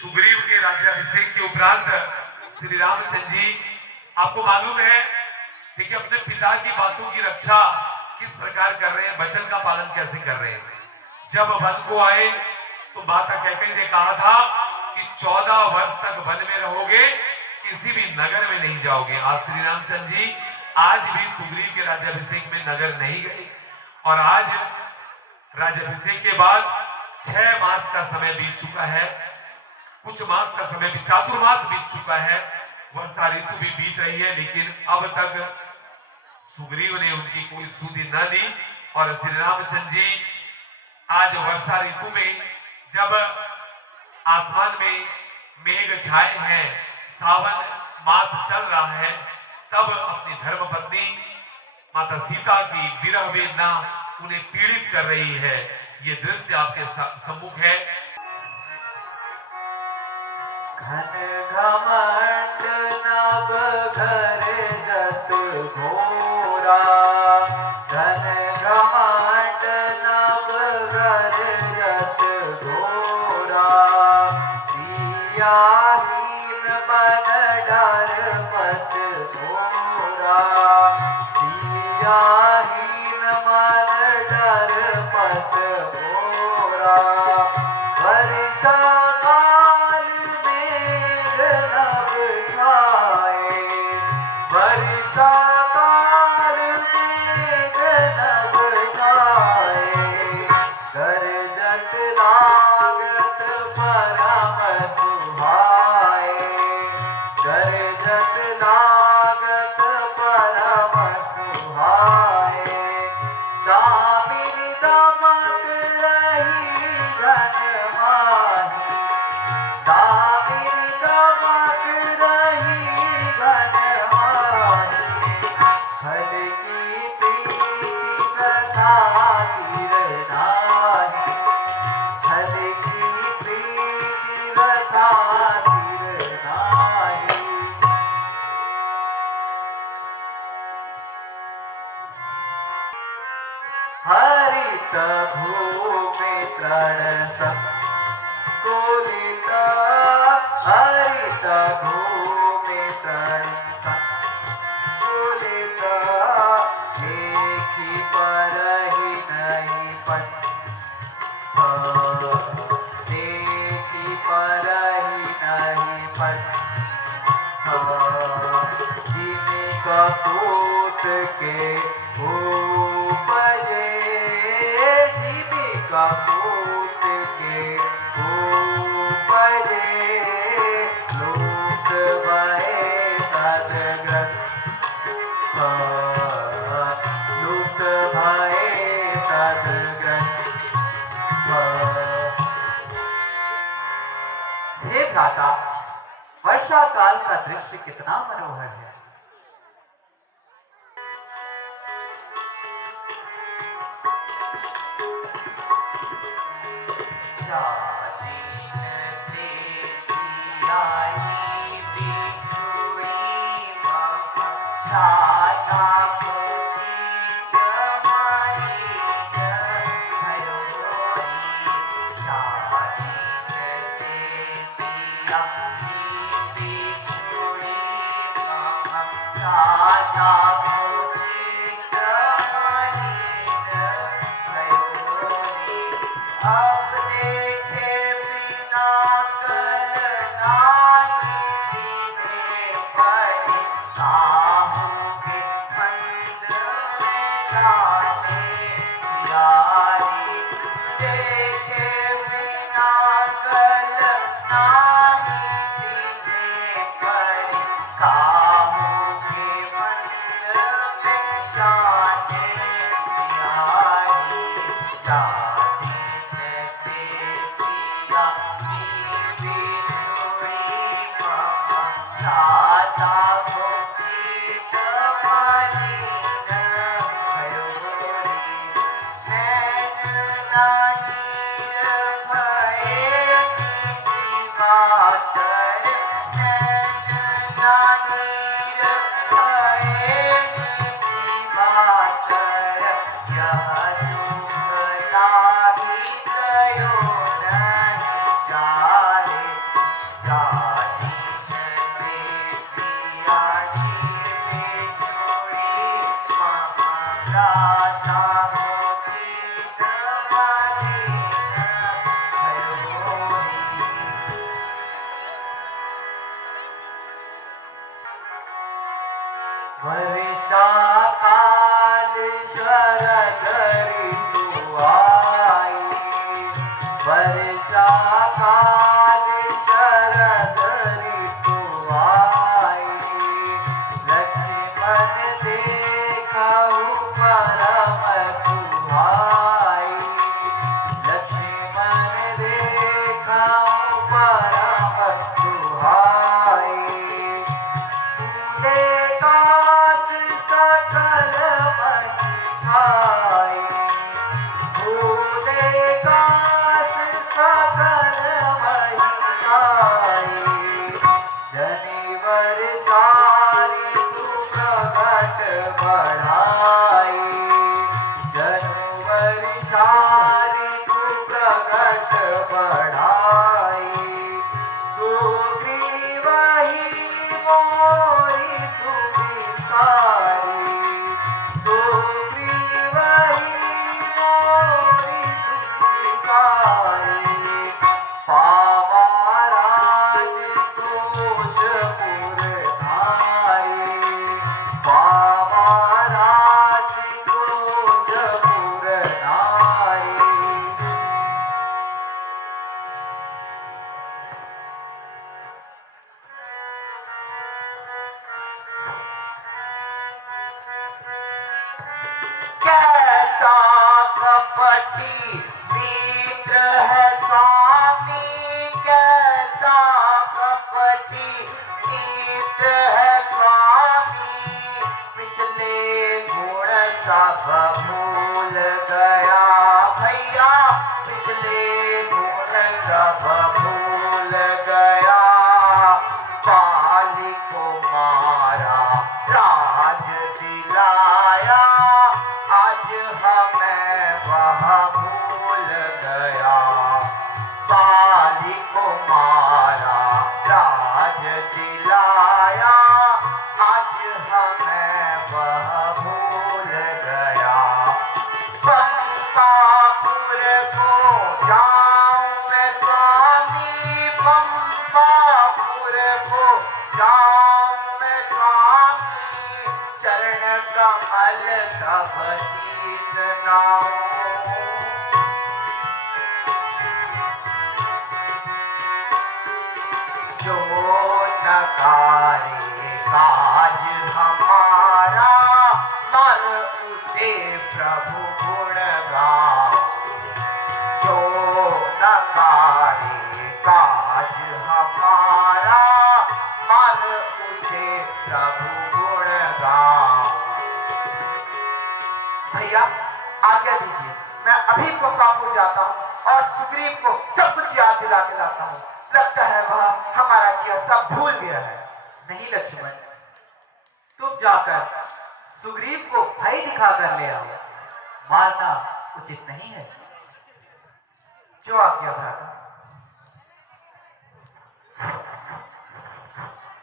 सुग्रीव के राज्याभिषेक के उपरांत श्री रामचंद्र जी, आपको मालूम है, देखिए अपने पिता की बातों की रक्षा किस प्रकार कर रहे हैं, वचन का पालन कैसे कर रहे हैं। जब वन को आए तो माता कैकेयी ने कहा था कि 14 वर्ष तक वन में रहोगे, किसी भी नगर में नहीं जाओगे। आज श्री रामचंद्र जी आज भी सुग्रीव के राज्याभिषेक में नगर नहीं गए और आज राज्याभिषेक के बाद 6 मास का समय बीत चुका है, कुछ मास का समय भी, चातुर्मास बीत चुका है, वर्षा ऋतु भी बीत रही है, लेकिन अब तक सुग्रीव ने उनकी कोई सुधि न दी। और श्री रामचंद्र जी आज वर्षा ऋतु में जब आसमान में मेघ छाए हैं, सावन मास चल रहा है, तब अपनी धर्मपत्नी माता सीता की विरह वेदना उन्हें पीड़ित कर रही है। ये दृश्य आपके सम्मुख है। घन घमंड नभ घर जत घोरा, घन घमंड नभ घर जत घोरा, दियाहीन मन डर पत घोरा, दियाहीन मन डर पत घोरा, वर्षा वर्षा काल मेघ नभ छाए, गरजत लागत परम सुहाए, गरजत लागत परम सुहाए, दामिनी दमक रही घन माही, दामिनी दमक रही घन फल की प्रीति कथा तीर नाही, फल की प्रीति कथा तीर नाही। हरित भूमि तृण संकुलित, हरित भूमि तृण संकुलित, देखी परहि नहीं पथ, देखी परहि नहीं पथ, जिन कपूत के उपजे, जिन कपूत के उपजे, लूट भये सदग्रस्त, लुप्त भये सदग्रस्त। हे भ्राता, वर्षा काल का दृश्य कितना मनोहर है। कपटी मित्र है स्वामी, कैसा कपटी मित्र है स्वामी, पिछले गुण सब भूल गया भैया, पिछले गुण सब भूल गया, बाली को मारा राज दिलाया, आज हमें वह भूल गया, बाली को मारा राज दिलाया, आज हमें वह भूल गया। पंपापुर को जाऊं मैं स्वामी, पंपापुर को जाऊं मैं स्वामी, चरण कमल तब शीस नाऊं। जो नकारे काज हमारा, मन उसे प्रभु गुण गाओ, जो नकारे काज हमारा, मन उसे प्रभु गुण गाओ। भैया आज्ञा दीजिए, मैं अभी पंपापुर जाता हूँ और सुग्रीव को सब कुछ याद दिला के लाता हूँ। लगता है वह हमारा किया सब भूल गया है। नहीं लक्ष्मण, तुम जाकर सुग्रीव को भय दिखा कर ले आओ, मारना उचित नहीं है। जो आज्ञा भ्राता।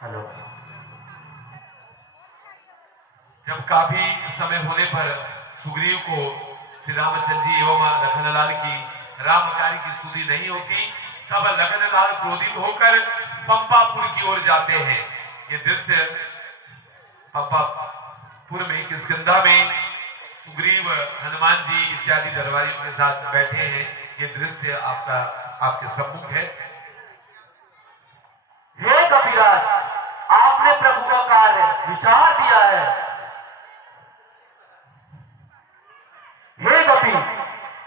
हेलो। जब काफी समय होने पर सुग्रीव को श्री रामचंद्र जी एवं लखनलाल की राम कार्य की सुधि नहीं होती, तब लखनलाल क्रोधित होकर पंपापुर की ओर जाते हैं। ये दृश्य पंपापुर में किष्किंधा में सुग्रीव हनुमान जी इत्यादि दरबारियों के साथ बैठे हैं। ये दृश्य आपके सम्मुख है। हे कपिराज, आपने प्रभु का कार्य विशाल दिया है। हे कपि,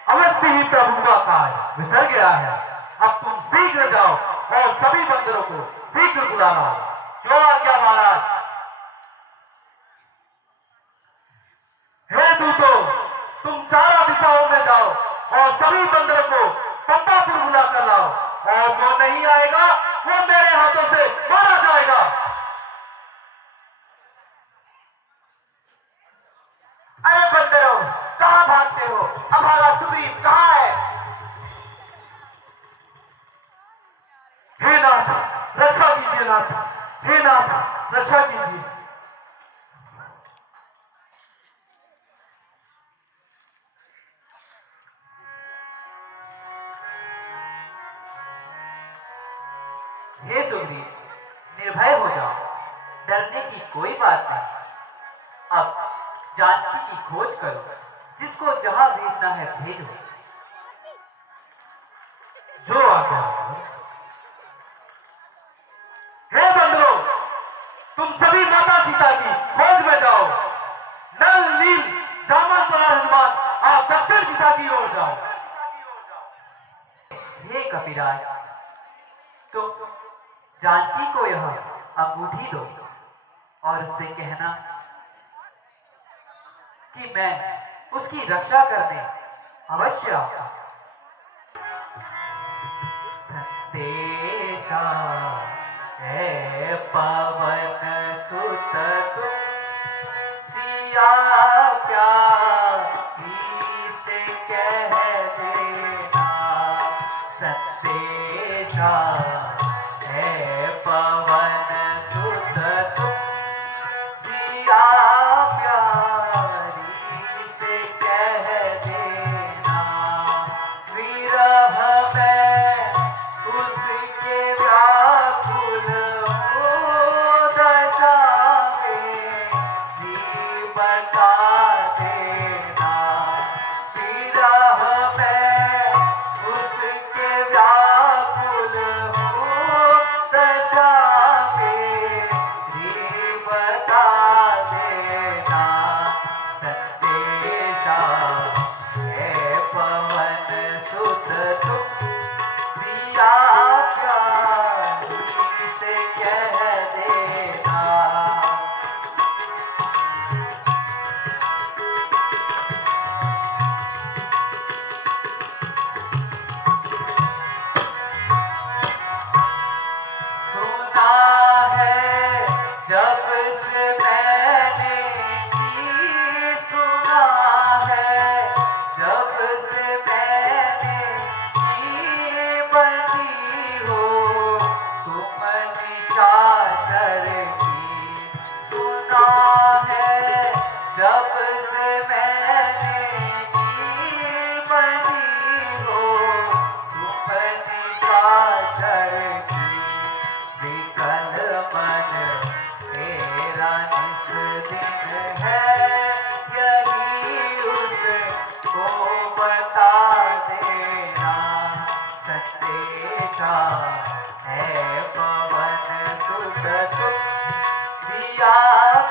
अवश्य ही प्रभु का कार्य विसर गया है। अब तुम शीघ्र जाओ और सभी बंदरों को शीघ्र बुला लाओ। जो आज्ञा महाराज। हे दूतों, तुम चारों दिशाओं में जाओ और सभी बंदरों को पंपापुर बुला कर लाओ, और जो नहीं आएगा वो मेरे हाथों से मारा जाएगा। अरे बंदरों, कहां भागते हो? अभागा सुग्रीव कहां है? हे नाथ, रक्षा कीजिए नाथ। हे नाथ, रक्षा कीजिए। हे सुग्रीव, निर्भय हो जाओ, डरने की कोई बात नहीं। अब जानकी की खोज करो, जिसको जहां भेजना है भेजो। जो आज्ञा। हे बंदरों, तुम सभी माता सीता की खोज में जाओ। नल नील जामन पर हनुमान, आप दक्षिण दिशा की ओर जाओ। हे कपिराज, तुम जानकी को यह अंगूठी दो और उससे कहना कि मैं उसकी रक्षा करने अवश्य आऊंगा। संदेशा है पवन सुत तुम, सिया प्यारी से कह देना। संदेशा है पवन सुत तुम, सिया प्यारी से कह देना। विरह में उसके व्याकुल हो, दशा मेरी बता देना। विरह में उसके व्याकुल हो, दशा मेरी रक्षा है पवन सुत तुम सिया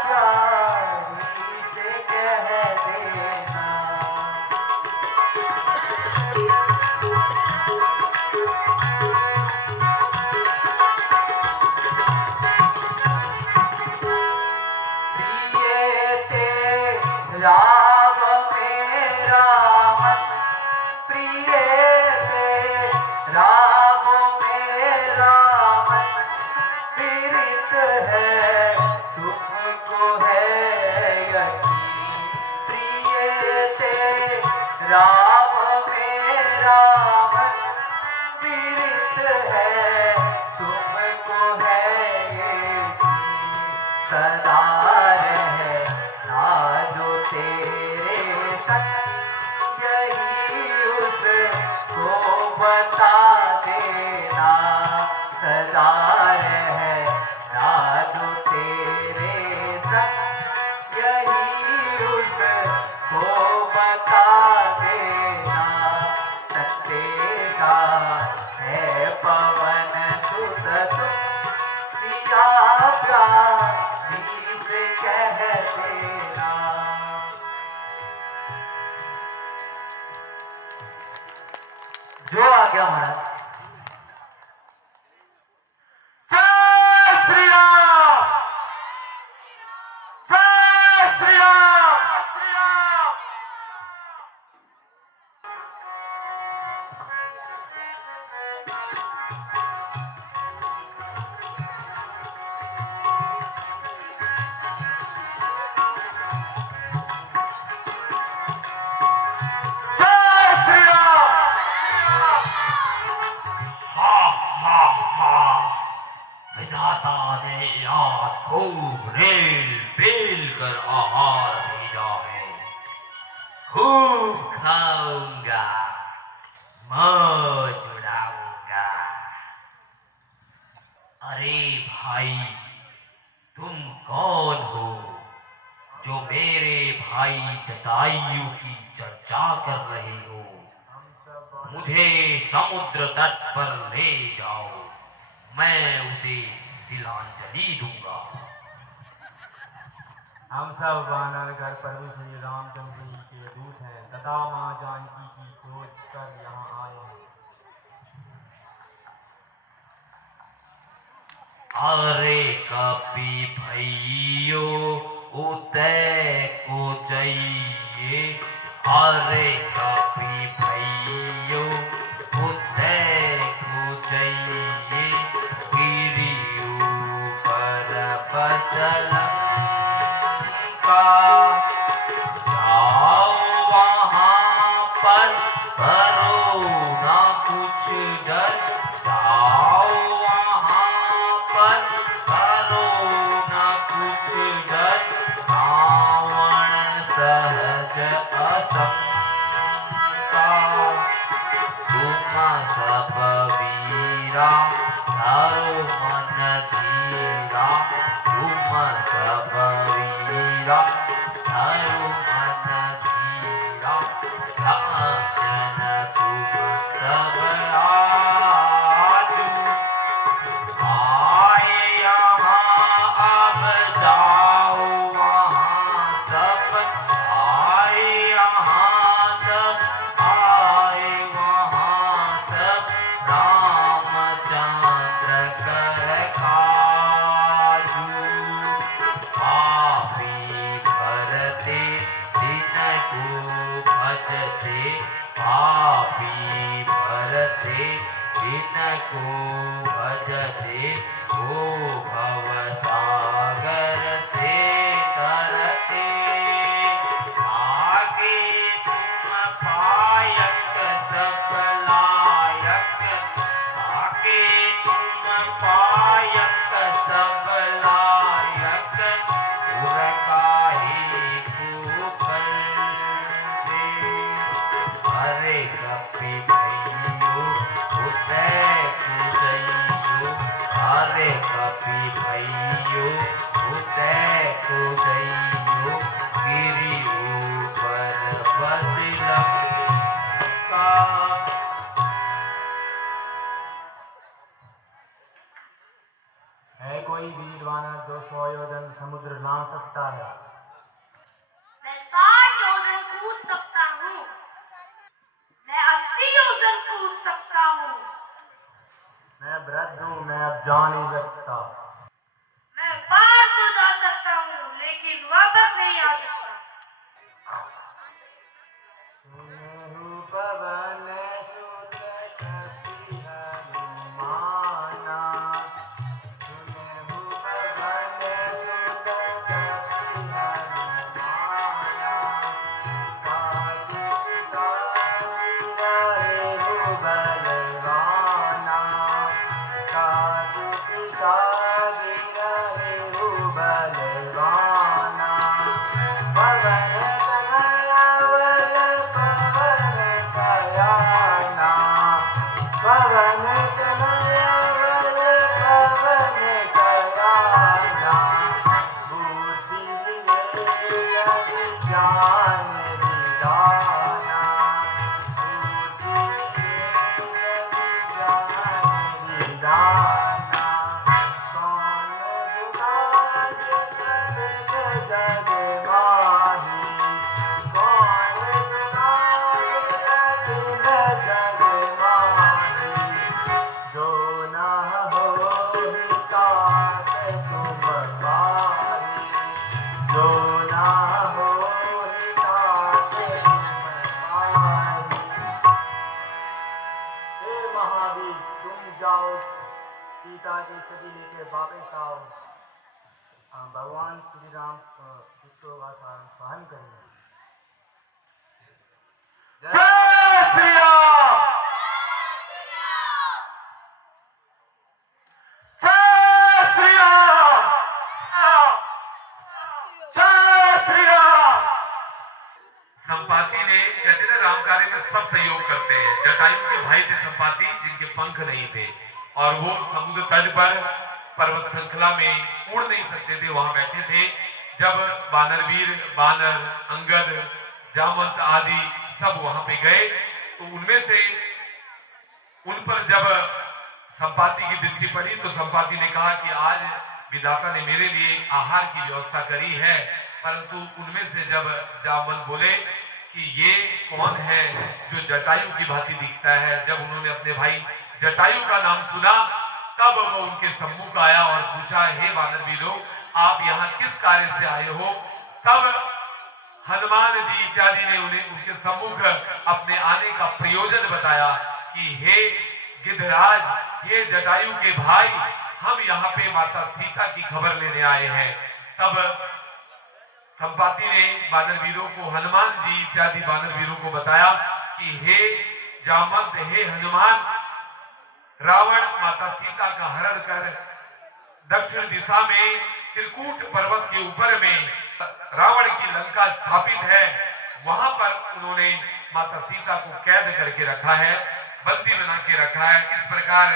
प्यारी से कह देना। प्रिय तेरा मेरा मन, प्रिय तेरा मेरा मन, पीड़ित है तुमको है यकीन। प्रिय तेरा मेरा मन, पीड़ित है तुमको है यकीन। सदा रहना जो तेरे संग, यही उसको बता देना। सदा रहना जो तेरे संग, यही उसको बता देना। संदेशा है पवन सुत तुम सिया प्यारी से कह देना। जो आ गया महाराज। जय श्री राम, जय श्री राम, श्री राम। जय श्री राम। विधाता ने याद खूब रेल बेल कर आहार भेजा है। खूब खाऊंगा, मौज उड़ाऊंगा। अरे भाई, तुम कौन हो जो मेरे भाई जटायु की चर्चा कर रहे हो? मुझे समुद्र तट पर ले जाओ, मैं उसे तिलांजलि दूंगा। हम सब वानर घर प्रभु श्री रामचंद्र जी के दूत हैं तथा मां जानकी की खोज कर यहाँ आए हैं। अरे कपि भैयो उतय को चाहिए। अरे कपि भैयो उतय को चाहिए। गिरियो पर बचल का जाओ वहाँ पर, करो ना कुछ डर। जाओ वहाँ पर, करो ना कुछ डर। रावण सहज असंका, तुम सब वीरा धरो मन धीरा। तुम सब वीरा धरो मन धीरा। धन तुम सब आजू आए यहाँ, अब जाओ वहाँ सब। आए यहाँ सब, आए वहाँ सब। रामचंद्र कर काजू, पापी भरते दिन को भजते। पापी भरते दिन को भजते। ओ भव सागर से तरते। आगे तुम पायक सब लायक। आगे तुम पायक सब लायक। उर काहे को करते। अरे कपि भैयो उतय को जइयो। अरे कपि भैयो उतय को है कोई वीर वानर जो 100 योजन समुद्र लांघ सकता है? मैं 60 योजन कूद सकता हूँ। मैं 80 योजन कूद सकता हूँ। मैं वृद्ध हूँ, मैं अब जा नहीं सकता। मैं पार तो जा सकता हूँ लेकिन वापस नहीं आ सकता। सुनेहु पवन सुत कपि हनुमाना, सुनेहु पवन सुत कपि हनुमाना, काज पिता रहेहु बलवाना, काज पिता रहेहु बलवाना। पवन तनयावल पवन सयाना, पवन तनयावल पवन सयाना, बुद्धि विवेक ज्ञान निधाना, बुद्धि विवेक ज्ञान निधाना। कौन जुगाड़ सब जग माही, कौन जुगाड़ सब जग माही, जो न होहि तात तुम पाही, जो न होहि तात तुम पाही। हे महावीर, तुम जाओ, सीता की सती लेके वापस आओ। भगवान श्री राम दुष्टों का सहन करेंगे। जय श्री राम, जय श्री राम, जय श्री राम। संपाति ने कहते ना राम कार्य में सब सहयोग करते हैं। जटायु के भाई थे संपाति, जिनके पंख नहीं थे, और वो समुद्र तट पर पर्वत श्रृंखला में उड़ नहीं सकते थे, वहां बैठे थे। जब वानरवीर, वानर, अंगद, जामवंत आदि सब वहां पे गए, तो उनमें से उन पर जब संपाति की दृष्टि पड़ी, तो संपाति ने कहा कि आज विधाता ने मेरे लिए आहार की व्यवस्था करी है। परंतु उनमें से जब जामवंत बोले कि ये कौन है जो जटायु की भांति दिखता है, जब उन्होंने अपने भाई जटायु का नाम सुना, तब वो उनके सम्मुख आया और पूछा, हे वानरवीरों, आप यहाँ किस कार्य से आए हो? तब हनुमान जी इत्यादि ने उन्हें उनके सम्मुख अपने आने का प्रयोजन बताया कि हे गिद्धराज, हे जटायु के भाई, हम यहाँ पे माता सीता की खबर लेने आए हैं। तब संपाति ने वानरवीरों को, हनुमान जी इत्यादि वानरवीरों को बताया कि हे जामवंत, हे हनुमान, रावण माता सीता का हरण कर दक्षिण दिशा में त्रिकूट पर्वत के ऊपर में रावण की लंका स्थापित है। वहां पर उन्होंने माता सीता को कैद करके रखा है, बंदी बना के रखा है। इस प्रकार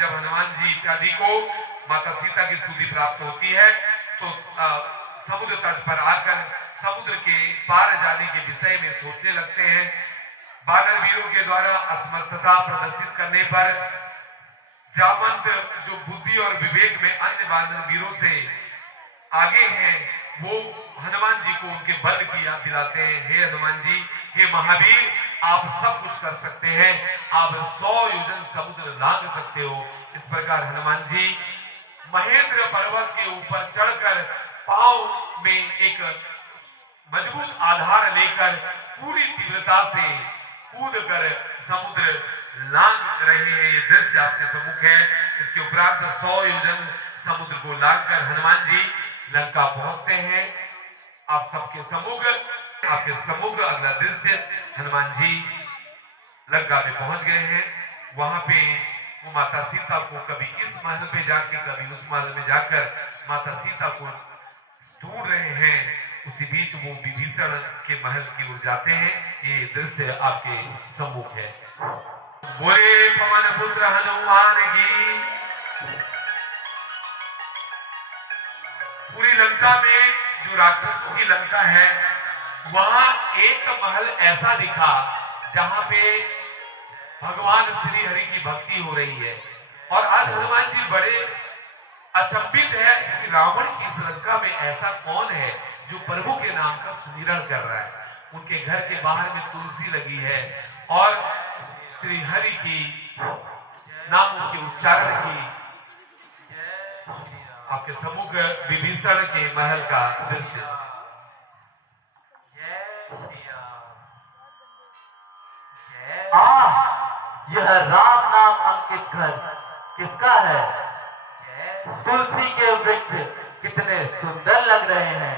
जब हनुमान जी इत्यादि को माता सीता की सुधि प्राप्त होती है, तो समुद्र तट पर आकर समुद्र के पार जाने के विषय में सोचने लगते हैं। वानरवीरों के द्वारा असमर्थता प्रदर्शित करने पर जामवंत, जो बुद्धि और विवेक में अन्य वानरवीरों से आगे हैं, वो हनुमान जी को उनके बल की याद दिलाते हैं। हे हनुमान जी, हे महावीर, आप सब कुछ कर सकते हैं, आप 100 योजन समुद्र लांघ सकते हो। इस प्रकार हनुमान जी महेंद्र पर्वत के ऊपर चढ़कर पांव में एक मजबूत आधार लेकर पूरी तीव्रता से कूदकर समुद्र लांघ रहे हैं। ये दृश्य आपके सम्मुख है। इसके उपरांत 100 योजन समुद्र को लांघकर हनुमान जी लंका पहुंचते हैं। आप सबके सम्मुख, आपके सम्मुख अगला दृश्य, हनुमान जी लंका में पहुंच गए हैं। वहां पे वो माता सीता को कभी इस महल पे जाके, कभी उस महल में जाकर माता सीता को ढूंढ रहे हैं। उसी बीच वो विभीषण के महल की ओर जाते हैं। ये दृश्य आपके सम्मुख है। बोले पवन पुत्र हनुमान की। पूरी लंका में, जो राक्षसों की लंका है, वहां एक महल ऐसा दिखा जहां पे भगवान श्री हरि की भक्ति हो रही है। और आज हनुमान जी बड़े अचंभित है कि रावण की इस लंका में ऐसा कौन है जो प्रभु के नाम का सुमिरन कर रहा है। उनके घर के बाहर में तुलसी लगी है और श्री हरि की नामों के उच्चारण की आपके सम्मुख विभीषण के महल का दृश्य। यह राम नाम अंकित घर किसका है? तुलसी के वृक्ष कितने सुंदर लग रहे हैं।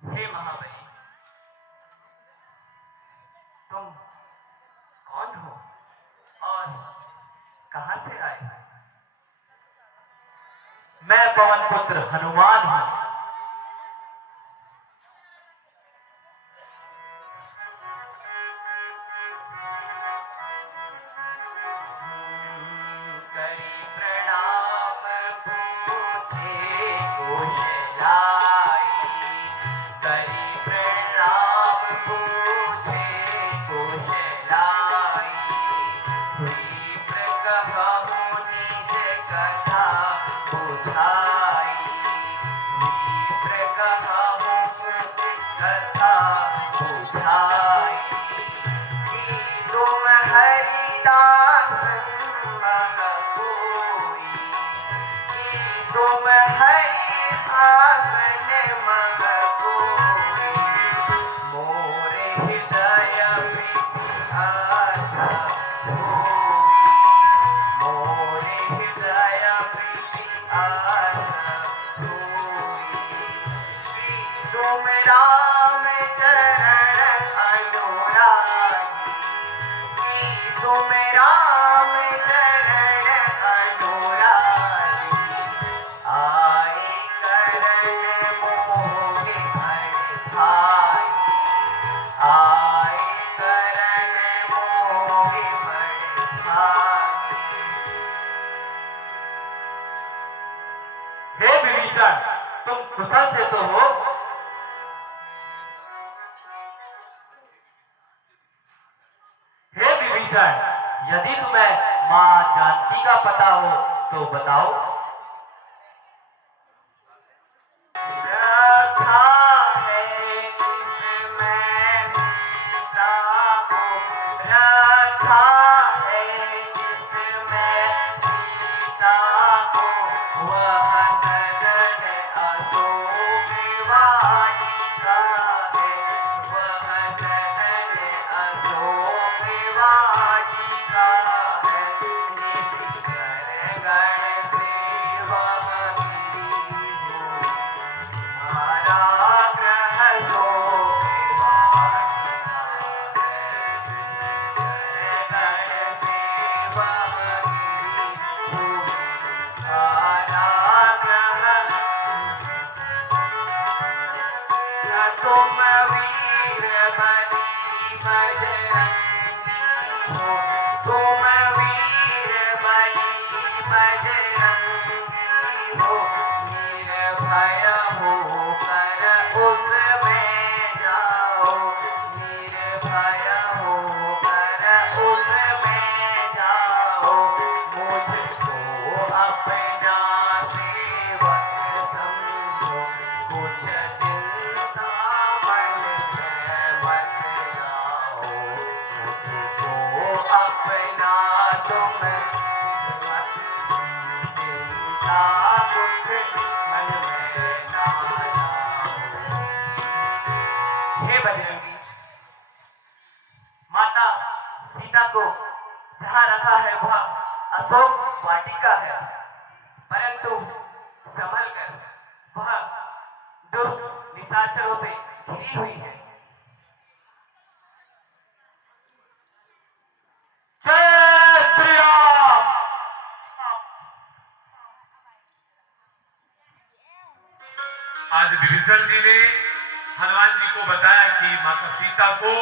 हे महाबली, तुम कौन हो और कहां से आए? मैं पवन पुत्र हनुमान हूं। करी प्रणाम पूछे कुशलाई, करी प्रणाम पूछे कुशलाई। विप्र कहूँ निज कथा बुझाई, विप्र कहूँ निज कथा बुझाई। कि तुम हरिदास मह कोई, कि तुम हरिदासन मह कोई। मोरे हृदय प्रीति आशा होई, मोरे हृदय प्रीति आशा होई। कि तुम राम चरण अनुरागी, कि तुम राम चरण अनुरागी। आए करण मोहि भय भाई, आए करण मोहि भय भाई। हे विभीषण, तुम कुशल से तो हो? हे विभीषण, यदि तुम्हें मां जानकी का पता हो तो बताओ। रखा है जिसमें सीता को, रखा है जिसमें सीता को। वह सदन अशोक वाटिका है, वह सदन अशोक वाटिका है। निशिचर गण सेवा की हो, हमारा ग्रह शोक वाटिका है। निशिचर गण सेवा की हो, हमारा ग्रह। तुम वीर बनी बजरंगी हो, तुम वीर बनी बजरंगी हो। निर्भय होकर उसमें जाओ, निर्भय होकर उसमें जाओ। मुझको अपना सेवक समझो, कुछ चिंता मन में मत लाओ। मुझको अपना तुम सेवक चिंता कुछ मन में ना लाओ। हे बजरंगी, माता सीता को जहाँ रखा है वह अशोक वाटिका है, परंतु संभल कर, वह दुष्ट निशाचरों से घिरी हुई है। जय श्री राम। आज विभीषण जी ने हनुमान जी को बताया कि माता सीता को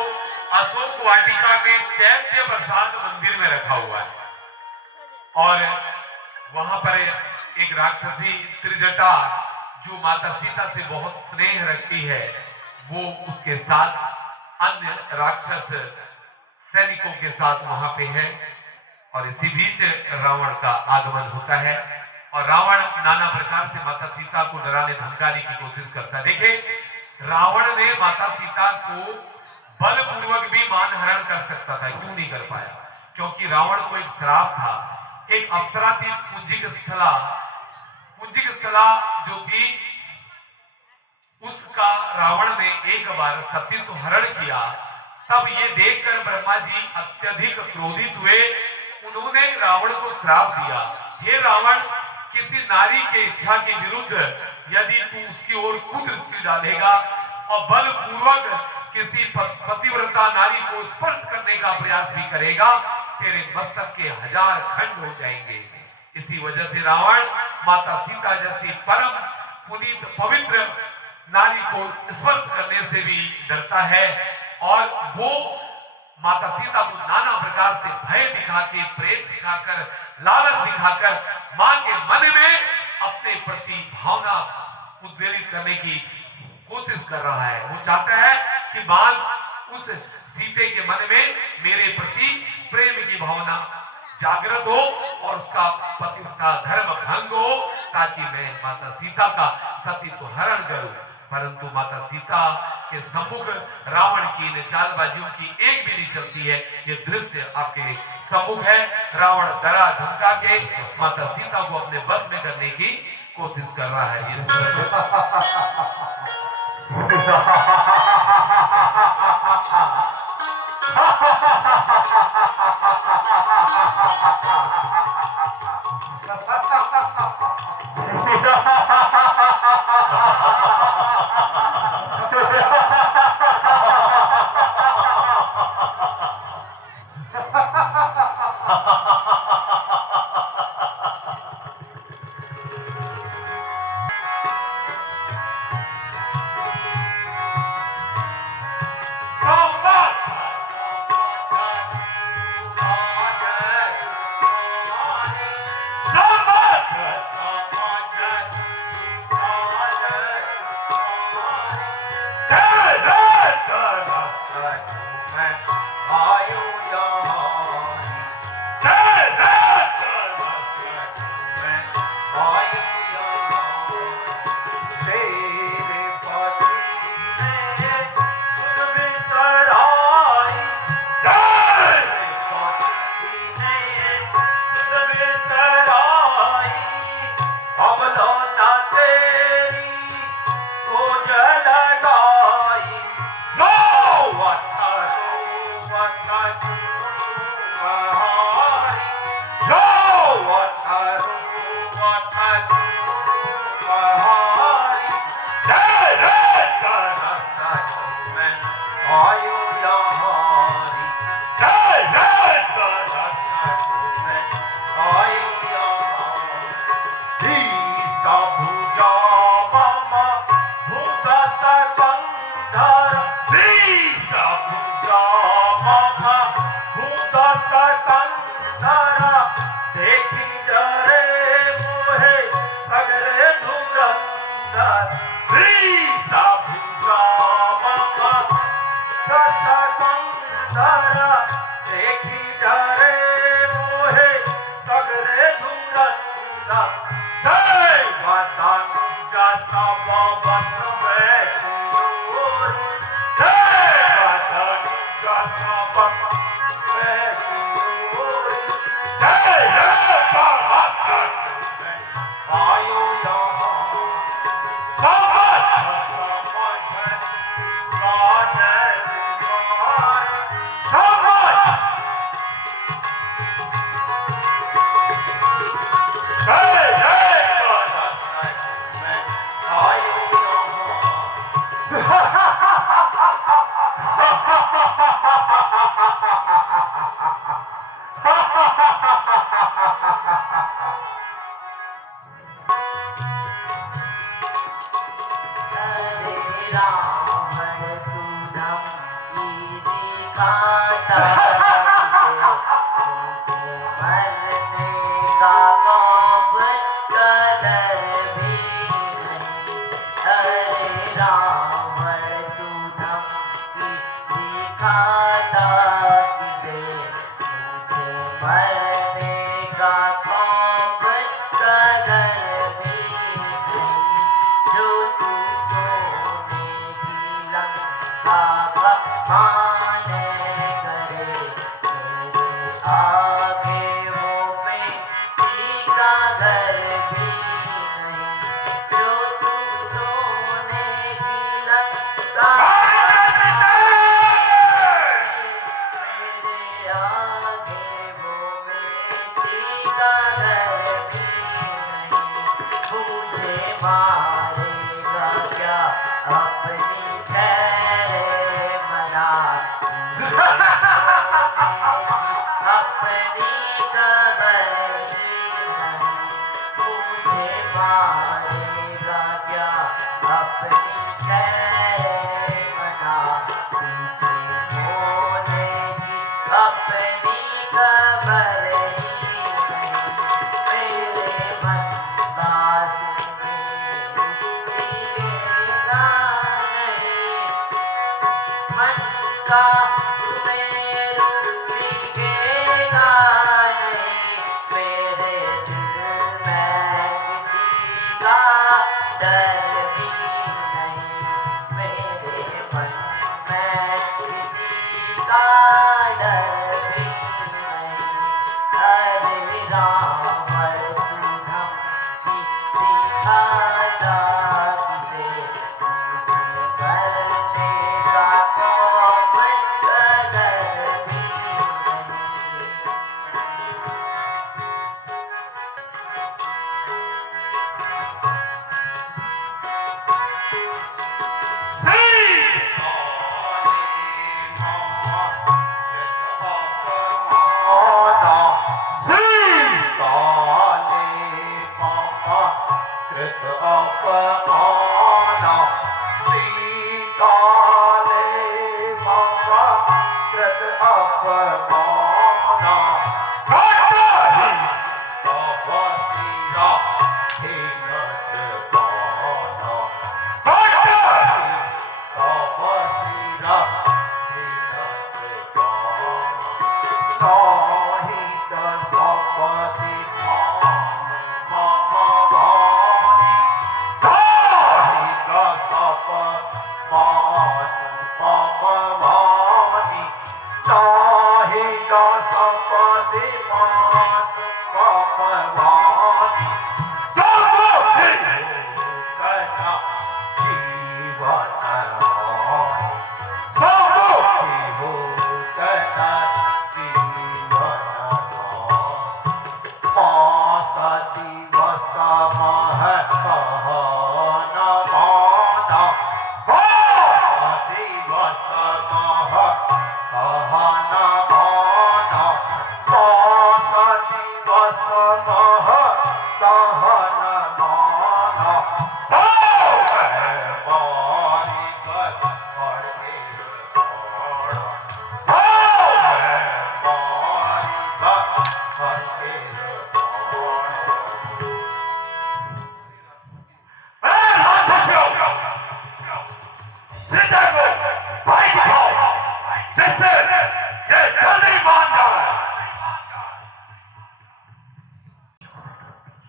अशोक वाटिका में चैत्य प्रसाद मंदिर में रखा हुआ है और वहां पर एक राक्षसी त्रिजटा जो माता सीता से बहुत स्नेह रखती है, वो उसके साथ अन्य राक्षस सैनिकों के साथ वहां पे है। और इसी बीच रावण का आगमन होता है और रावण नाना प्रकार से माता सीता को डराने धमकाने की कोशिश करता है। देखिए, रावण ने माता सीता को बलपूर्वक भी मानहरण कर सकता था, क्यों नहीं कर पाया? क्योंकि रावण को एक श्राप था। एक अप्सरा थी पुंजिक स्थला जो थी, उसका रावण ने एक बार सतीत्व हरण किया। तब ये देखकर ब्रह्मा जी अत्यधिक क्रोधित हुए। उन्होंने रावण को श्राप दिया, हे रावण, किसी नारी के इच्छा के विरुद्ध यदि तू उसकी ओर कुदृष्टि डालेगा और बलपूर्वक किसी पतिव्रता नारी को स्पर्श करने का प्रयास भी करेगा, तेरे मस्तक के 1000 खंड हो जाएंगे। इसी वजह से रावण माता सीता जैसी परम पुनीत पवित्र नारी को स्पर्श करने से भी डरता है और वो माता सीता को नाना प्रकार से भय दिखा के, प्रेम दिखाकर, लालच दिखाकर मां के मन में अपने प्रति भावना उद्वेलित करने की कोशिश कर रहा है। वो चाहता है कि मां उस सीते के मन में मेरे प्रति प्रेम की भावना जागृत हो और उसका पतिव्रता धर्म भंग हो, ताकि मैं माता सीता का सतीत्व हरण करूं। परंतु माता सीता के सम्मुख रावण की इन चालबाजियों की एक भी नहीं चलती है। ये दृश्य आपके सम्मुख है। रावण डरा धमका के माता सीता को अपने बस में करने की कोशिश कर रहा है। ये मारेगा क्या अपनी खैरे मना अपनी कबर मुझे मारेगा क्या अपनी खैरे मना तुझे बोलेगी अपनी कबर मेरे मन दास मन का सुमेरु टिकेगा नहीं मेरे दिल में किसी का डर भी नहीं मेरे मन में किसी का डर भी नहीं हरे राम तू धमकी दिखाता किसे मुझे करने का कोई कदर भी नहीं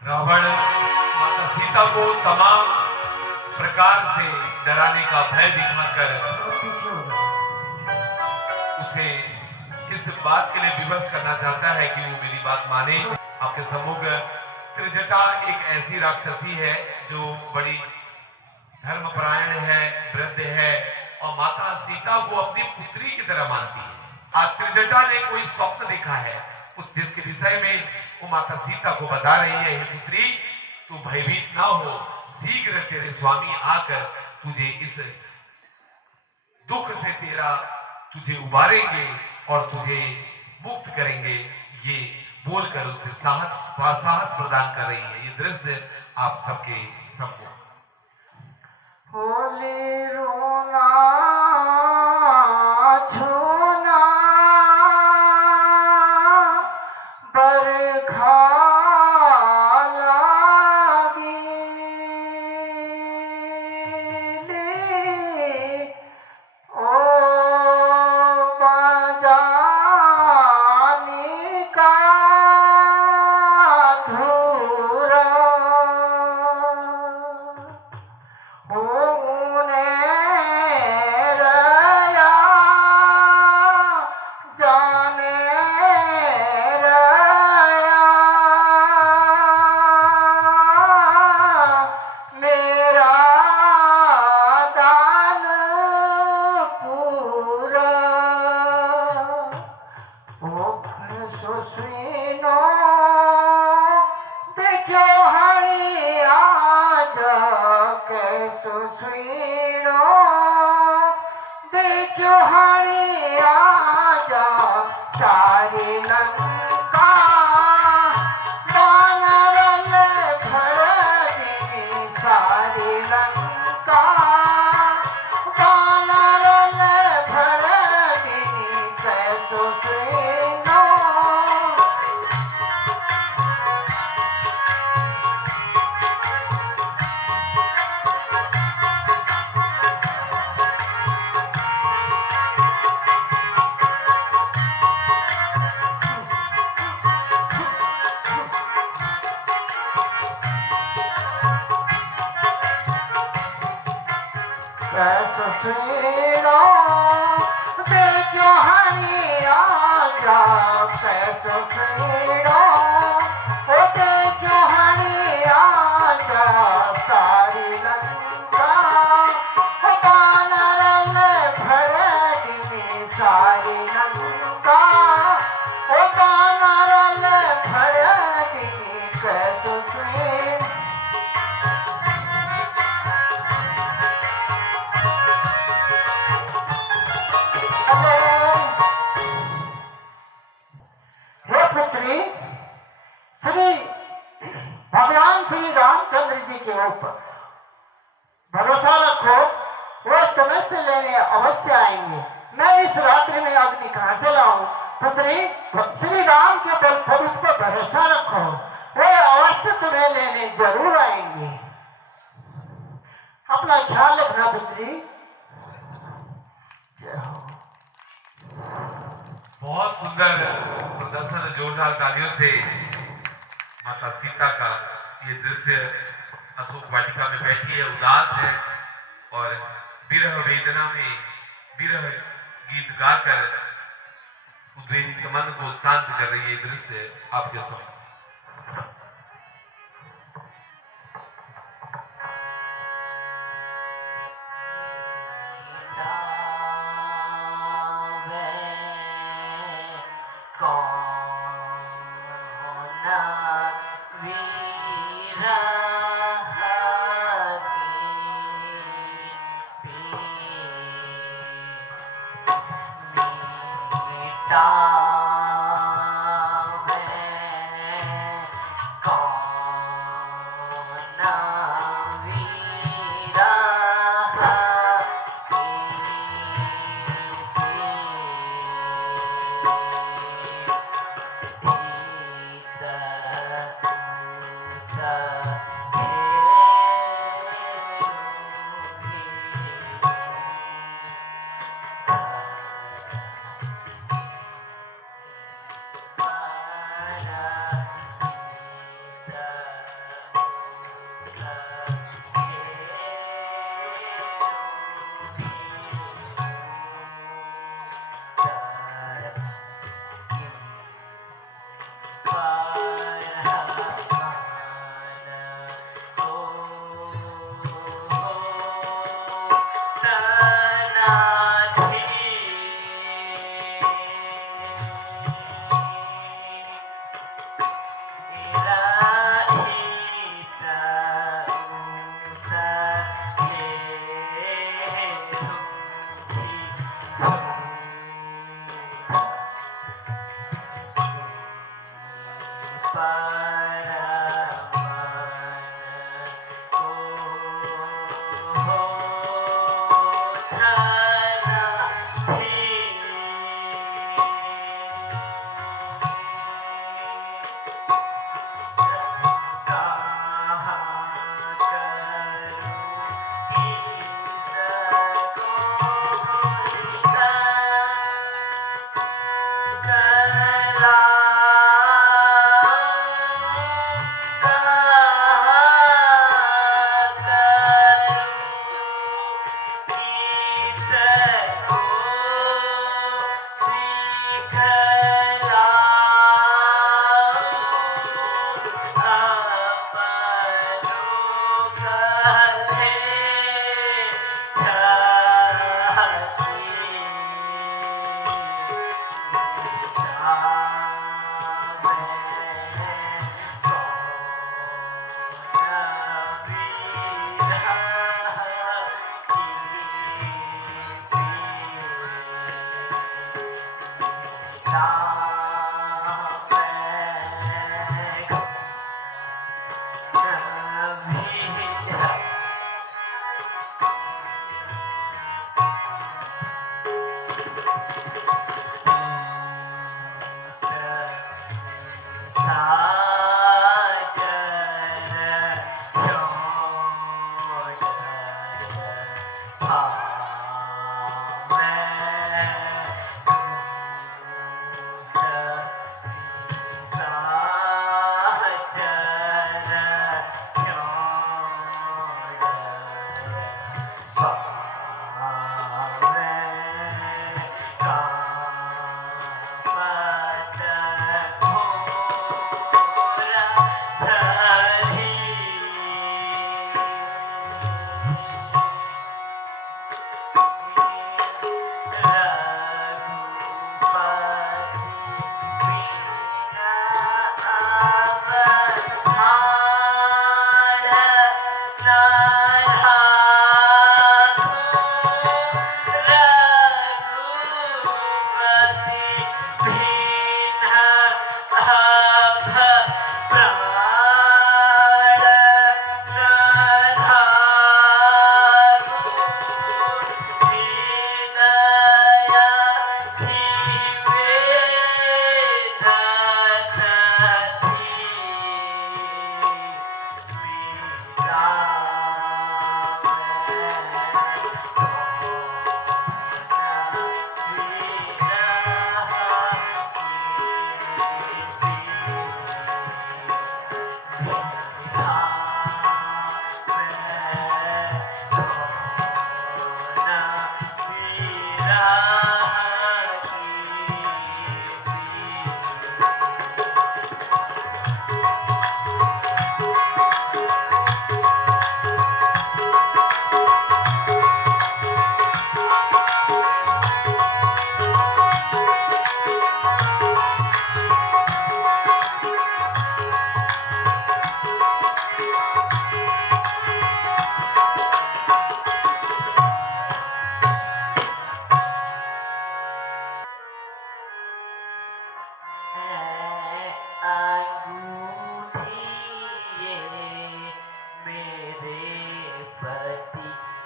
रावण माता सीता को तमाम प्रकार से डराने का भय दिखाकर उसे इस बात के लिए विवश करना चाहता है कि वो मेरी बात माने। आपके सम्मुख त्रिजटा एक ऐसी राक्षसी है जो बड़ी धर्मपरायण है, वृद्ध है और माता सीता को अपनी पुत्री की तरह मानती है। आज त्रिजटा ने कोई स्वप्न देखा है उस जिसके विषय में वो माता सीता को बता रही है, हे पुत्री तू भयभीत ना हो, शीघ्र तेरे स्वामी आकर तुझे इस दुख से तुझे उबारेंगे और तुझे मुक्त करेंगे। ये बोलकर उसे साहस प्रदान कर रही है। ये दृश्य आप सबके सम्मुख। होली रोना झोना बरखा लागी ओ बजाने का धूरा होने सुनो देखो हणी आजा सारी लंका वानरल भरदिनी सारी लंका वानरल भरदिनी कैसो सुनो कैसो सुनो देखो हणी आजा कैसो सुनो ओ देखो हणी आजा सारी लंका वानरल भरदिनी सारी लंका ओ वानरल भरदिनी कैसो सुनो हे पुत्री, श्री भगवान श्री रामचंद्र जी के ऊपर भरोसा रखो, वह तुम्हें से लेने अवश्य आएंगे। मैं इस रात्रि में अग्नि कहां से लाऊं? पुत्री, श्री राम के बल पर उस पर भरोसा रखो, वह अवश्य तुम्हें लेने जरूर आएंगे। अपना ख्याल रखना पुत्री। जय हो। बहुत सुंदर प्रदर्शन, जोरदार तालियों से माता सीता का ये दृश्य अशोक वाटिका में बैठी है, उदास है और विरह वेदना में विरह गीत गाकर उद्वेलित मन को शांत कर रही है। दृश्य आपके सामने।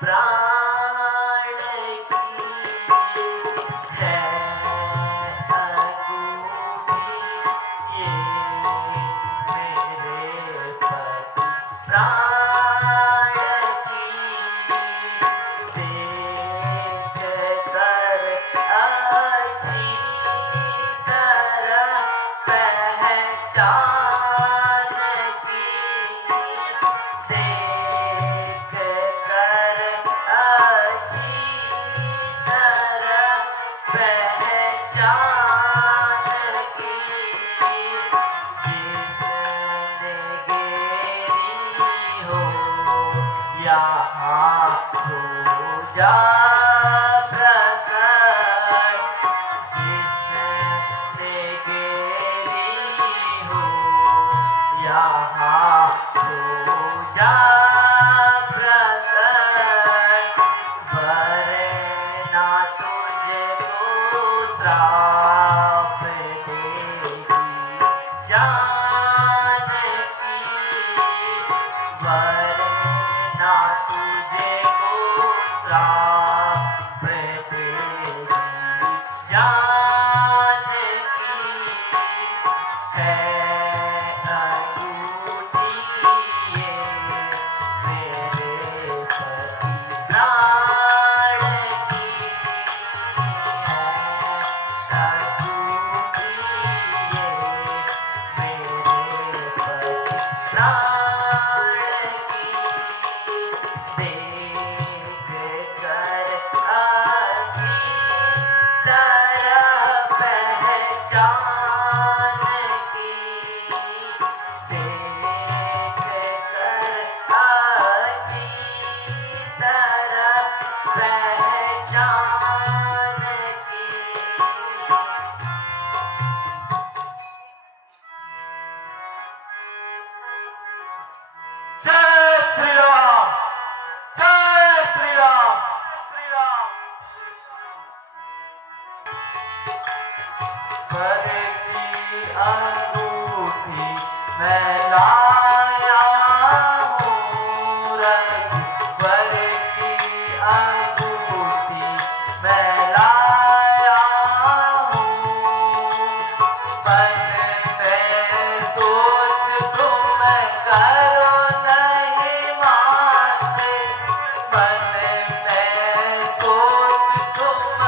प्राण की है अंगूठी, ये मेरे पति प्राण की देख कर अच्छी तरह पहचान की, देख कर अच्छी तरह पहचान की, जिसने गेरी हो या हाथ हो जा प्रकट, जिसने गेरी हो या हाथ हो जा प्रकट, वरना तुझको श्राप देगी जानकी, वरना तुझको श्राप देगी जानकी, है अंगूठी ये मेरे पति प्राण की, है अंगूठी ये मेरे पति प्राण की, देख कर अच्छी तरह पहचान की, देख कर अच्छी तरह पहचान की। जय श्री राम, जय श्री राम, श्री राम। पर की अंगूठी मैं लाया हूँ रघुवर की अंगूठी मैं लाया हूँ, मन में सोच तुम करो नहीं मानते, मन में सोच तुम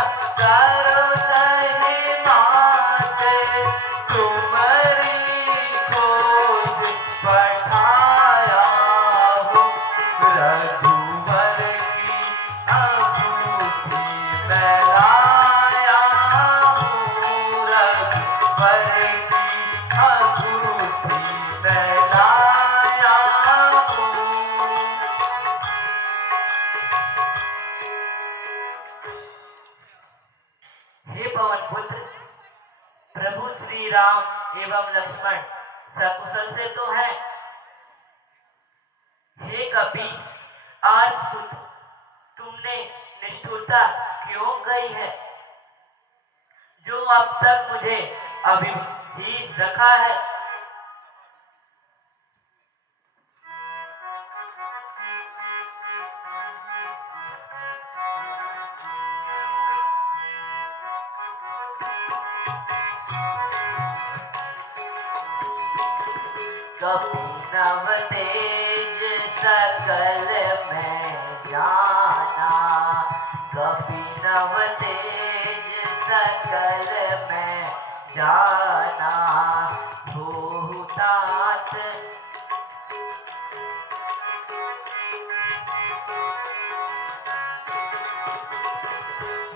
करो नहीं मानते, तुम्हारी खोज पठाया हूँ रघुवर की अंगूठी मैं लाया हूँ, रघुवर की अंगूठी मैं लाया हूँ। हे पवन पुत्र, प्रभु श्री राम एवं लक्ष्मण सकुशल से तो हैं। हे कपि आर्यपुत्र, तुमने निष्ठुरता क्यों गई है, जो अब तक मुझे अभी ही रखा है। कपि नव तेज सकल में जाना, कपि नव तेज सकल में जाना, भूतात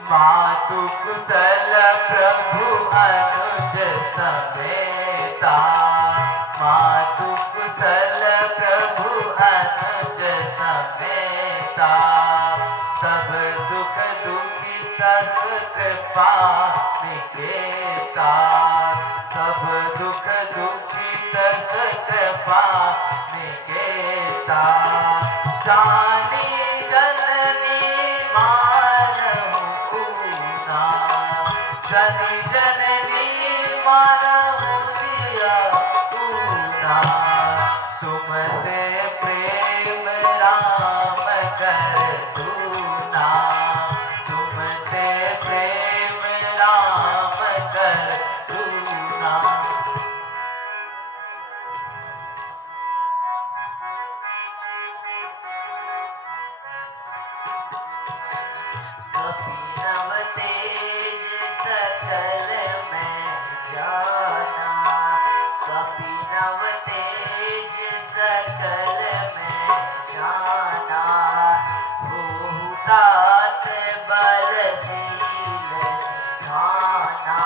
मातु कुशल प्रभु अनुज समेता, मातु कुशल प्रभु अनुज समेता, सब दुख दुखी तस कृपा निकेता, सब दुख दुखी तस कृपा निकेता, जानी जननी मानहु ऊना, जनी जननी मानहु दिया ऊना, तुम ते प्रेम राम कर तू कपि नव तेज सकल में जाना, कपि नव तेज सकल में जाना, भूतात बलशील निधाना,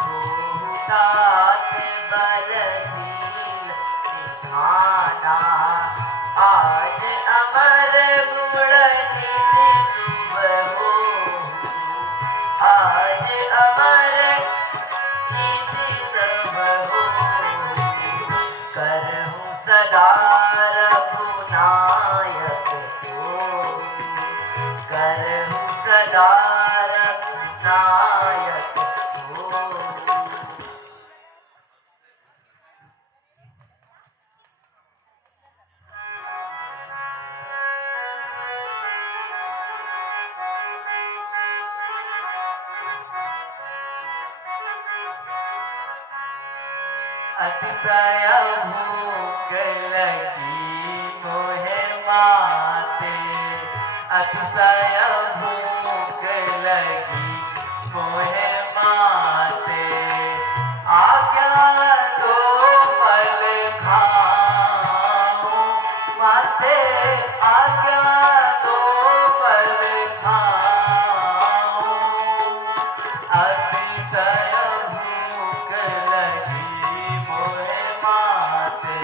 भूतात बलशील निधाना। आज अमर गुण निधि शुभ हो, आज अमर निधि सब हो, करहूँ सदा रघुनायक को, करहूँ सदा रघुनायक को। अतिशय भूख लगी मोहे माते, अतिशय भूख लगी मोहे माते, आज्ञा दो पल खाऊं माते, आज्ञा दो पल खाऊं। अतिशय भूख लगी मोहे माते,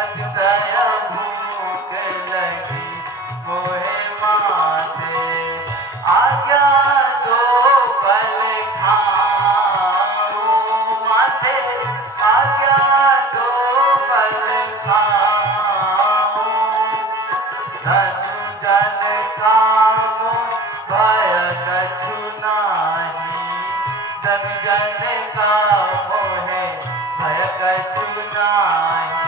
अतिशय भूख लगी मोहे माते, आज्ञा दो पल खाऊं माते, आज्ञा दो पल खाऊं। धनु जन काम भय कछु नाही, धनु जन का मोहे भय कछु नाही,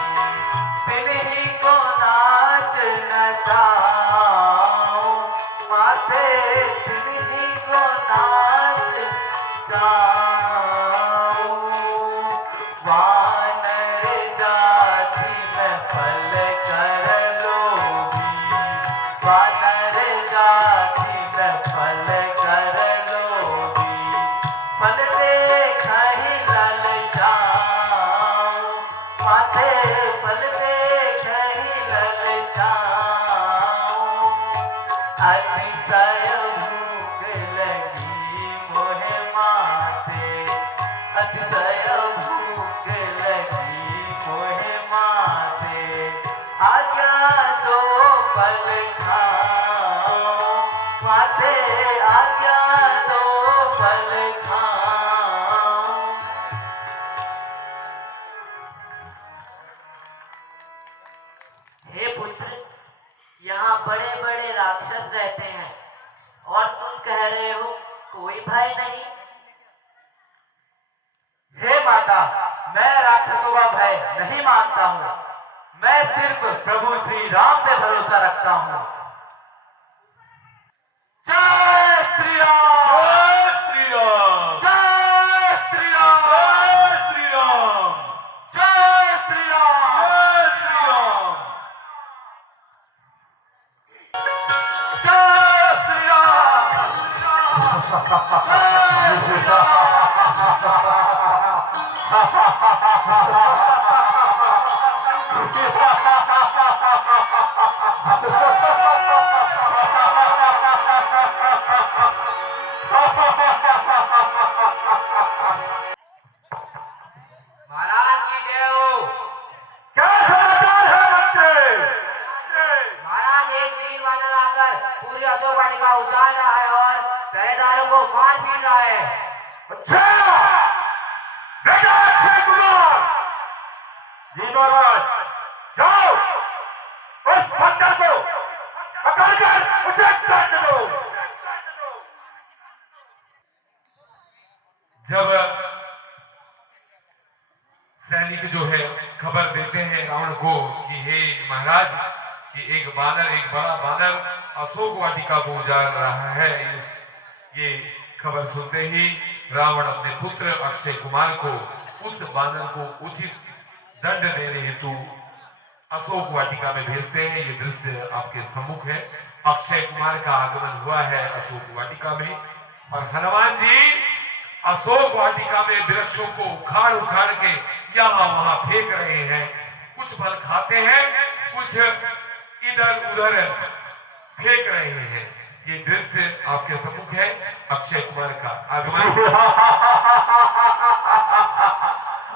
तिन्ही को नाच नचाऊं माते, तिन्ही को नाच जाऊं। वानर जाति में फल कर लोभी, वानर जाति में फल कर लोभी, फल देखहि ललचाऊं माते, फल देखहि ललचाऊं। अतिशय भूख लगी मोहे माते, अतिशय भूख लगी मोहे माते, आज्ञा दो पल खाऊं माते, आज्ञा दो पल खाऊं। हे पुत्र, यहाँ बड़े बड़े राक्षस रहते हैं और तुम कह रहे हो कोई भय नहीं। हे माता, मैं राक्षसों का भय नहीं मानता हूँ, मैं सिर्फ प्रभु श्री राम पे भरोसा रखता हूँ। जय श्री राम, जय श्री राम, जय श्री राम, जय श्री राम, जय श्री राम, जय श्री राम। जय श्री राम, जय श्री महाराज की जय हो। क्या समाचार है मंत्री? महाराज एक वीर वानर आकर पूरी अशोक वाटिका उजाड़ रहा है और पहरेदारों को मार पीट रहा है। अच्छा, बेटा अक्षय कुमार, जी महाराज, जाओ उस बंदर को पकड़कर उचेक कर दो। जब सैनिक जो है खबर देते हैं रावण को कि हे महाराज कि एक बानर, एक बड़ा बानर अशोक वाटिका को उजाड़ रहा है, ये खबर सुनते ही रावण अपने पुत्र अक्षय कुमार को उस बानर को उचित दंड देने हेतु अशोक वाटिका में भेजते हैं। ये दृश्य आपके सम्मुख है। अक्षय कुमार का आगमन हुआ है अशोक वाटिका में, और हनुमान जी अशोक वाटिका में वृक्षों को उखाड़ उखाड़ के यहाँ वहां फेंक रहे हैं। कुछ फल खाते हैं, कुछ इधर उधर फेंक रहे हैं। ये दृश्य आपके सम्मुख है, अक्षय कुमार का आगमन।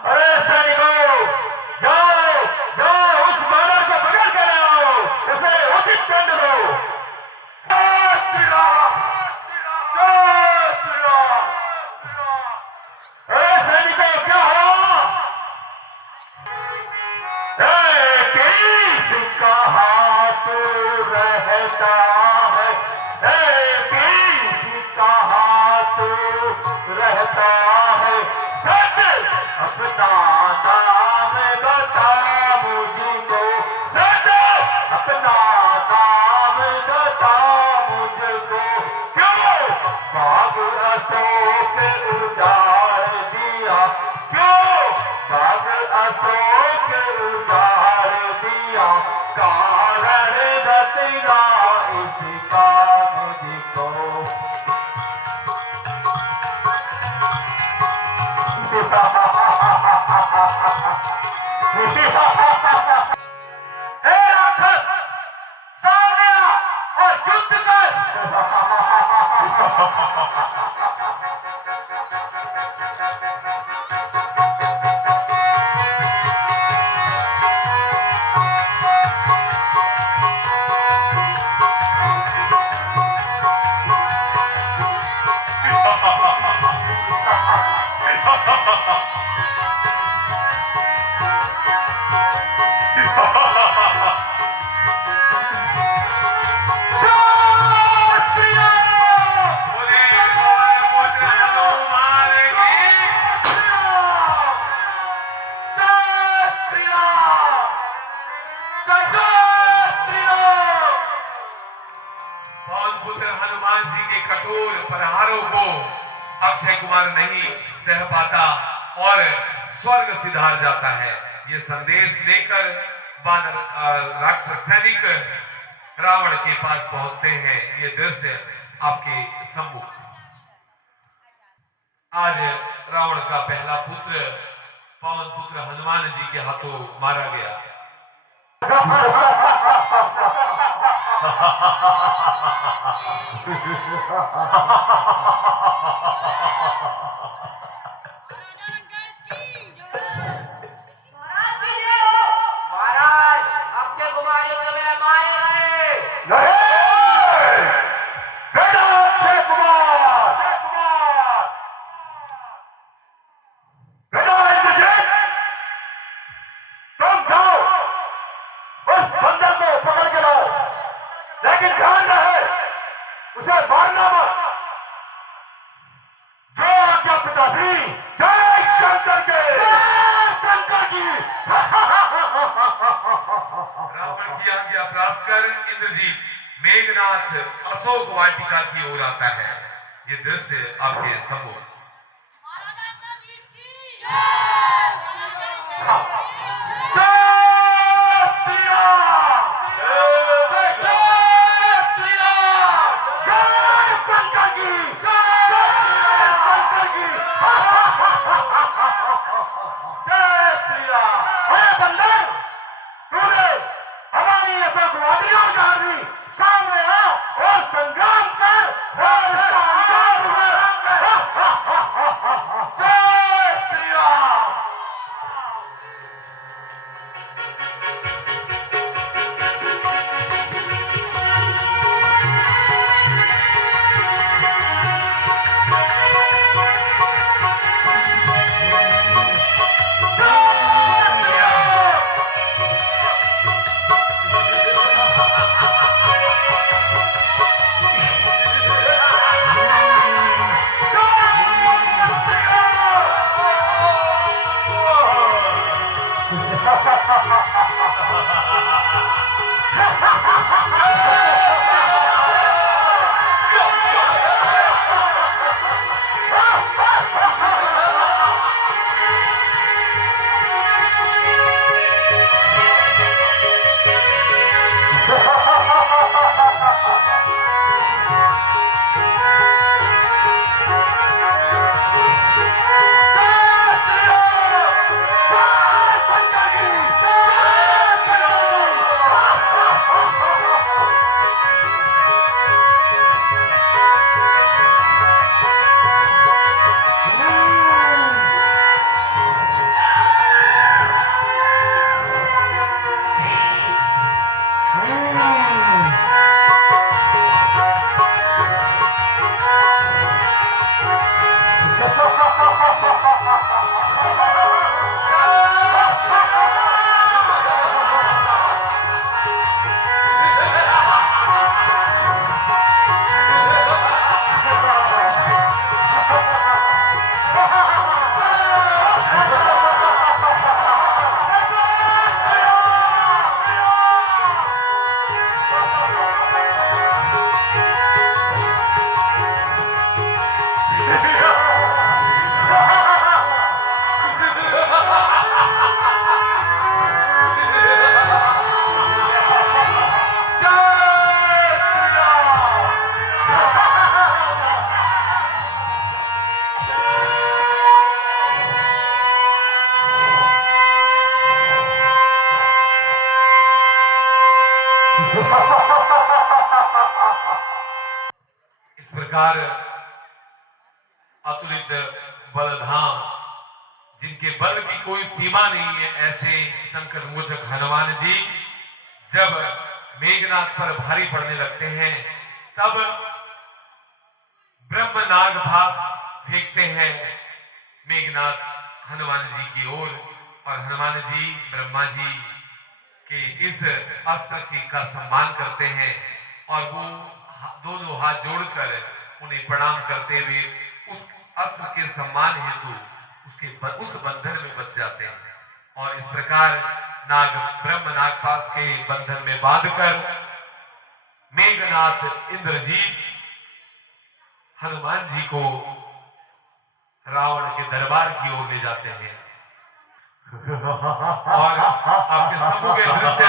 अरे सैनिकों, जाओ जाओ उस मानव को पकड़ कर आओ, उसे उचित दंड दो। जय श्री राम, जय श्री राम। अरे सैनिकों, क्या हुआ? किसका हाथ रहता है, किसका हाथ रहता है, सत्य अपना नाम बता मुझको, सत्य अपना नाम बता मुझको। क्यों बाग अशोक उजाड़ दिया, क्यों बाग अशोक उजाड़ दिया, कारण बतला इसका मुझको। हे राक्षस, सामने आ और युद्ध कर। हनुमान जी के कठोर प्रहारों को अक्षय कुमार नहीं सह पाता और स्वर्ग सिधार जाता है। ये संदेश लेकर वानर राक्षस सैनिक रावण के पास पहुंचते हैं। ये दृश्य आपके सम्मुख। आज रावण का पहला पुत्र पवन पुत्र हनुमान जी के हाथों मारा गया। महाराज, अक्षय कुमार युद्ध में मारे गए। नहीं, बेटा अक्षय कुमार, बेटा इंद्रजीत, तुम जाओ उस बंदर को पकड़ के लाओ, लेकिन ध्यान रहे उसे मारना मत। जो आज्ञा पिताश्री, जय शंकर के, जय शंकर की। रावण की आज्ञा प्राप्त कर इंद्रजीत मेघनाथ अशोक वाटिका की ओर आता है। ये दृश्य आपके सम्मुख। जय श्री राम, जय श्री राम, जय शंकर की, जय शंकर की। जय श्री राम। अरे बंदर, तूने हमारी अशोक वाटिका उजाड़ दी, सामने आ और संग्राम कर और इसका अंजाम दे। जय श्री राम। इस प्रकार अतुलित बलधाम, जिनके बल की कोई सीमा नहीं है, ऐसे संकट मोचक हनुमान जी जब मेघनाथ पर भारी पड़ने लगते हैं, तब ब्रह्म नागभास फेंकते हैं मेघनाथ हनुमान जी की ओर, और हनुमान जी ब्रह्मा जी के इस अस्त्र का सम्मान करते हैं, और वो दोनों हाथ जोड़कर उन्हें प्रणाम करते हुए उस अस्त्र के सम्मान हेतु उस बंधन में बच जाते हैं। और इस प्रकार ब्रह्म नागपाश के बंधन में बांधकर मेघनाथ इंद्रजीत हनुमान जी को रावण के दरबार की ओर ले जाते हैं। और आपके समूह के दृश्य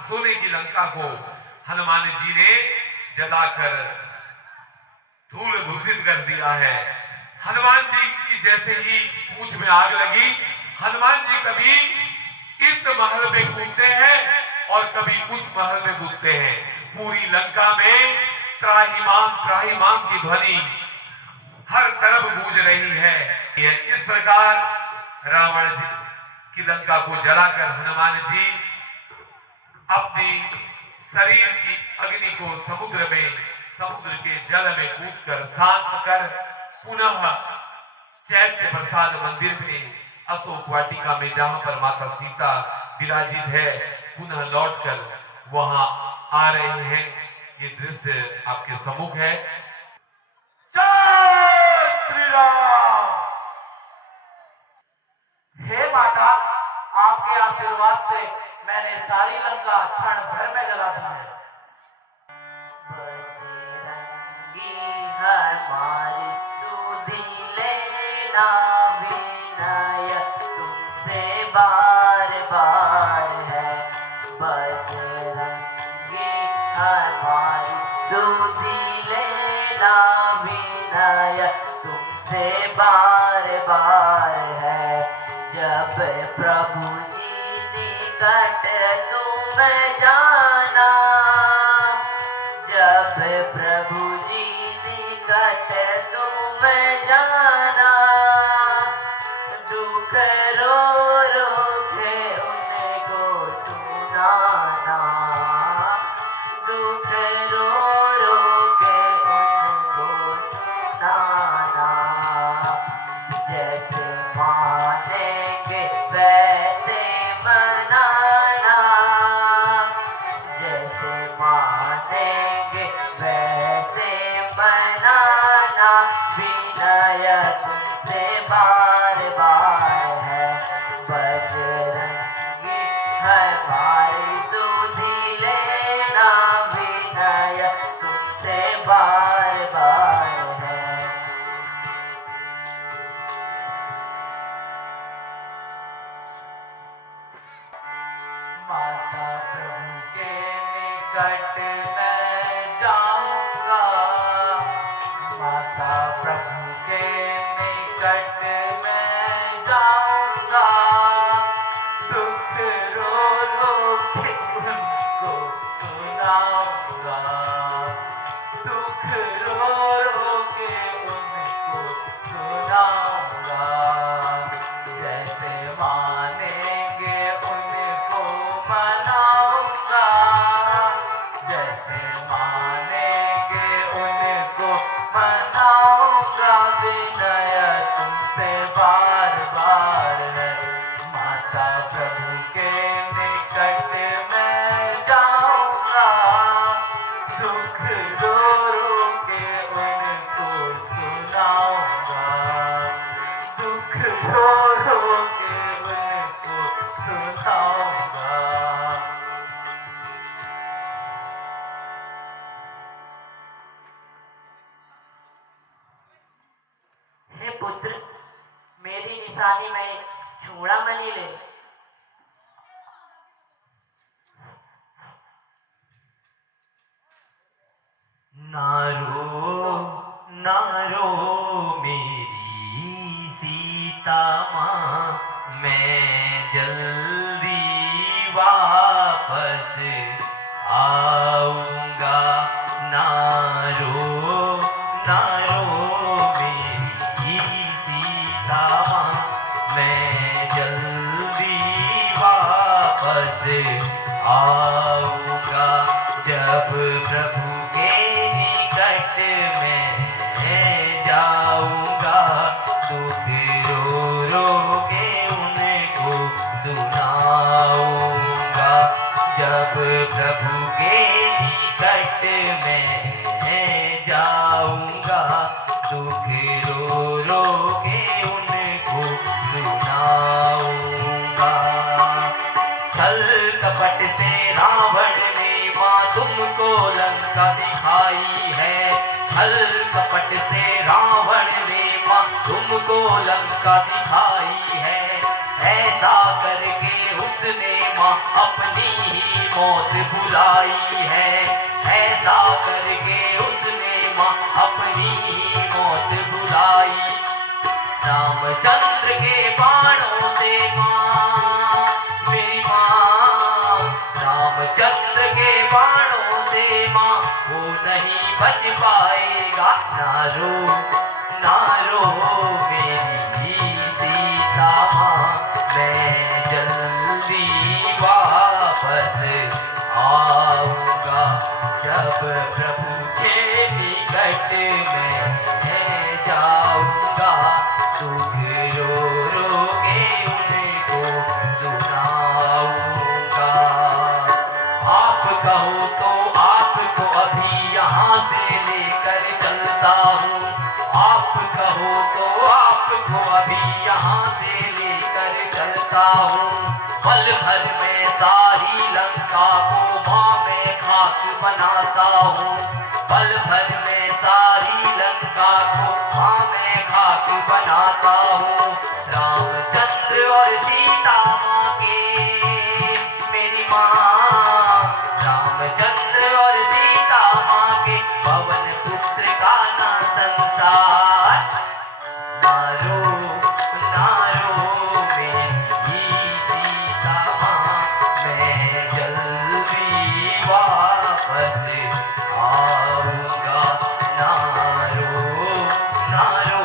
सोने की लंका को हनुमान जी ने जलाकर धूल दूषित कर दिया है। हनुमान जी की जैसे ही पूंछ में आग लगी, हनुमान जी कभी इस महल में कूदते हैं और कभी उस महल में कूदते हैं। पूरी लंका में त्राहिमाम त्राहिमाम की ध्वनि हर तरफ गूंज रही है। इस प्रकार रावण जी की लंका को जलाकर हनुमान जी अपनी शरीर की अग्नि को समुद्र के जल में कूदकर शांत कर पुनः चैत्य प्रसाद मंदिर में अशोक वाटिका में जहां पर माता सीता विराजित है, पुनः लौटकर वहां आ रहे हैं। ये दृश्य आपके सम्मुख है। जय श्री राम। हे माता, आपके आशीर्वाद से मैंने सारी लंका क्षण भर में जला दी है। बजरंगी हमारी सुधि लेना विनय तुमसे बार बार है। बजरंगी हमारी सुधि लेना विनय तुमसे बार बार है। जब प्रभु जी निकट तुम जाना, जब प्रभु जी निकट तुम जाना, दुख रो रो के उनको सुनाना, दुख रो रो के उनको सुनाना। जैसे मानेंगे वैसे मनाना, जैसे मानेंगे वैसे मनाना। विनय तुमसे बार बार है। बजरंगी हमारी सुधि लेना विनय तुमसे बार बार है। माता प्रभु के निकट मैं जाऊंगा, माता प्रभु के निकट मैं जाऊंगा। दुख रो रो के उनको सुनाऊंगा, दुख रो रो के उनको सुनाऊंगा। जैसे मानेंगे उनको मनाऊंगा, जैसे मानेंगे उनको मनाऊंगा। विनय तुमसे बार बार है। माता प्रभु के निकट मैं जाऊंगा, दुख रो रो के उनको सुनाऊंगा, दुख रो रो के उनको सुनाऊंगा। हे पुत्र, मेरी निशानी में छूड़ा मनी ले। नारो मेरी सीता माँ, मैं जल्दी वापस आऊंगा। नारो मेरी सीता माँ, मैं जल्दी वापस आऊंगा। जब प्रभु के निकट मैं जाऊंगा, दुख रो रो के उनको सुनाऊंगा। जब प्रभु के निकट मैं जाऊंगा, दुख रो रो के उनको सुनाऊंगा। छल कपट से रावण ने माँ तुमको लंका दिखाई है। छल कपट से रावण ने माँ तुमको लंका दिखाई है। ऐसा करके उसने माँ अपनी ही मौत बुलाई है। ऐसा करके उसने माँ अपनी ही मौत बुलाई। रामचंद्र के बाणों से माँ, मेरी माँ, रामचंद्र के बाणों से माँ वो नहीं बच पाएगा। नारो मेरी सीता माँ, मैं जल्दी वापस आऊंगा। जब प्रभु के निकट मैं जाऊंगा, दुख रो रो के उनको सुनाऊंगा। आप कहो तो आपको अभी यहाँ से लेकर चलता हूँ। बनाता हूँ, पल भर में सारी लंका को हाँ मैं खाक बनाता हूँ। रामचंद्र और सीता माँ के, मेरी माँ, रामचंद्र और सीता माँ के पवन पुत्र का ना संसार। नारो नारो मेरी सीता माँ, मैं जल्दी वापस आऊंगा। नारो नारो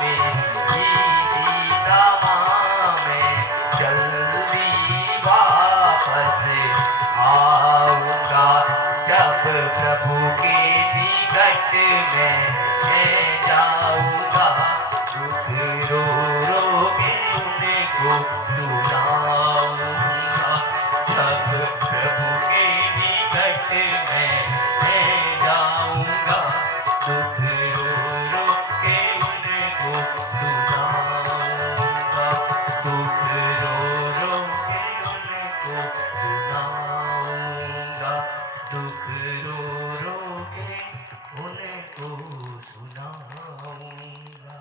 मेरी सीता माँ, मैं जल्दी वापस आऊंगा। जब प्रभु के निकट मैं जाऊंगा, दुख रो रो के उनको सुनाऊंगा। जब प्रभु के निकट मैं जाऊंगा, दुख रो रो के उनको सुनाऊंगा। दुख रो रो के उनको सुनाऊंगा। दुख रो रो के उनको सुनाऊंगा।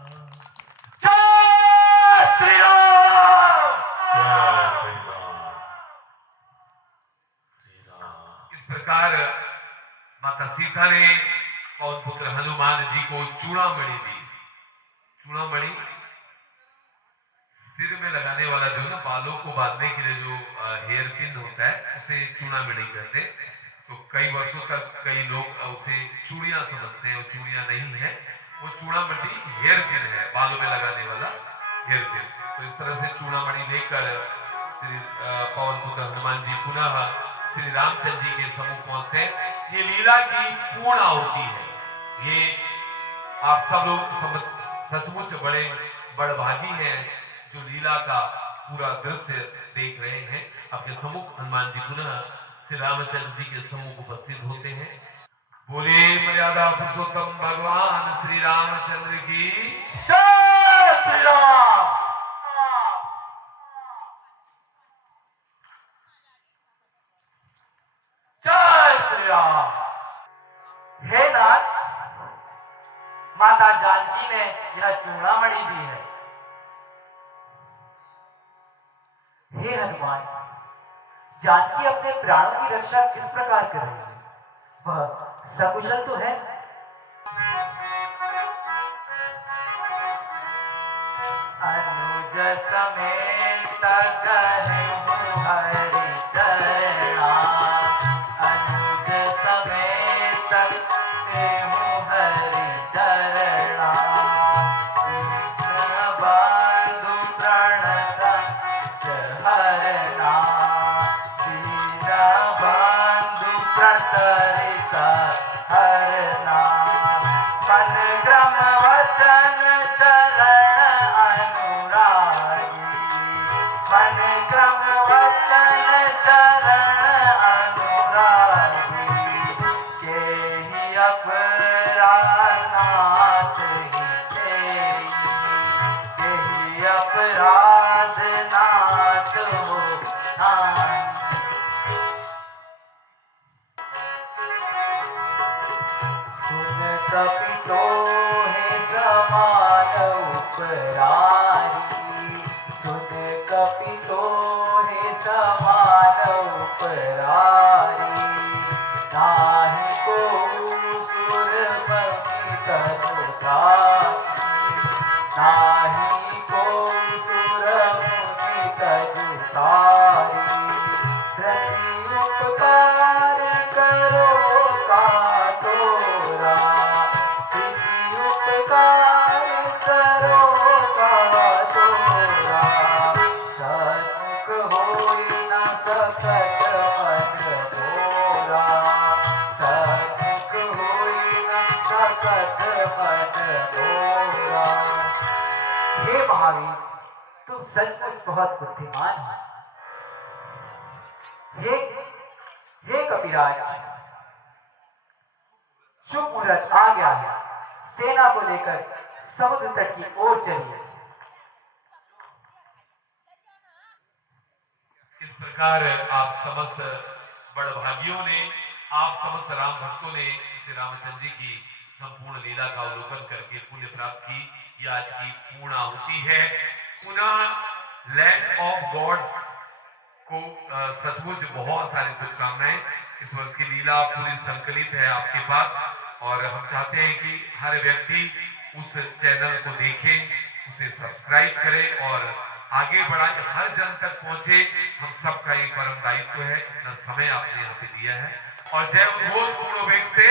जय श्री राम। जय श्री राम। श्री राम। इस प्रकार माता सीता ने पवन पुत्र हनुमान जी को चूड़ामणि दी। चूड़ामणि सिर में लगाने वाला जो ना बालों को बांधने के लिए जो हेयर पिन होता है, उसे चूड़ामणि कहते हैं। तो कई वर्षों तक कई लोग उसे चूड़ियां समझते हैं, और चूड़ियां नहीं है, वो चूड़ामणि हेयर पिन है, बालों में लगाने वाला हेयर पिन। तो इस तरह से चूड़ामणि लेकर श्री पवन पुत्र हनुमान जी पुनः श्री रामचंद्र जी के सम्मुख पहुंचते हैं। ये लीला की पूर्ण आहुति है। ये आप सब लोग सचमुच बड़े बड़भागी हैं जो लीला का पूरा दृश्य देख रहे हैं। आपके सम्मुख हनुमान जी पुनः श्री रामचंद्र जी के सम्मुख उपस्थित होते हैं। बोले मर्यादा पुरुषोत्तम भगवान श्री रामचंद्र की। जय श्री राम। जय श्री राम। हे नाथ, माता जानकी ने यह चूड़ामणि दी है। हे हनुमान, जानकी अपने प्राणों की रक्षा किस प्रकार कर रही है? वह सकुशल तो है? अनुज समेत गहु हरि चरणा, अनुज समेत गहु हरि चरणा। दीन बंधु प्रणत हरना, दीन बंधु प्रतरित हरना। मन क्रम वचन चरण अनुरागी, मन क्रम वचन चरण अनुरागी। केहि अपराध नाथ ही तेई, केहि अपराध नाथ हो नाथ। सुन कपितो है समान उपरारी, सुन कपितो है समान उपरारी। नाहि को सुरपति तनुधारी, नाहि को सुरमुनि तनुधारी। प्रति उपकार करो का तोरा, प्रति उपकार करो का तोरा। सन्मुख होई न सकत मन मोरा, सन्मुख होई न सकत मन मोरा। हे महावीर, तुम सचमुच बहुत बुद्धिमान हो। हे कपिराज, शुभ मुहूर्त आ गया है। सेना को लेकर समुद्र तट की ओर चलिए। इस प्रकार आप समस्त बड़भागियों ने आप समस्त राम भक्तों ने श्री रामचंद्र जी की संपूर्ण लीला का अवलोकन करके पुण्य प्राप्त की। यह आज की पूर्ण आहुति है। पुनः लैंड ऑफ गॉड्स को सचमुच बहुत सारी शुभकामनाएं। इस वर्ष की लीला पूरी संकलित है आपके पास और हम चाहते हैं कि हर व्यक्ति उस चैनल को देखे, उसे सब्सक्राइब करे और आगे बढ़ाए, हर जन तक पहुंचे। हम सबका ये परम दायित्व है। इतना समय आपने यहाँ पे दिया है और जय उद्घोष पूर्ण वेग से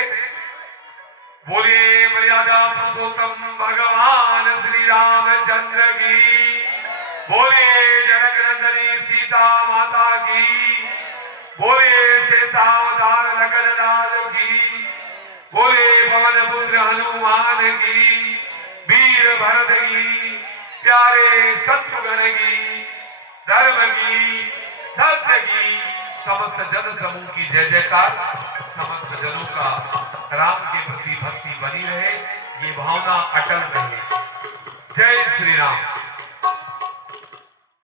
बोलिए मर्यादा पुरुषोत्तम भगवान श्री रामचंद्र की, बोलिए जनक नंदनी सीता माता की, बोलिए शेषावतार लखन लाल की, बोलिए पवन पुत्र हनुमान की, वीर भरत की, प्यारे शत्रुघ्न की, धर्म की, सत्य की, समस्त जन समूह की जय जयकार। समस्त जनों का राम के प्रति भक्ति बनी रहे, ये भावना अटल रहे। जय श्री राम।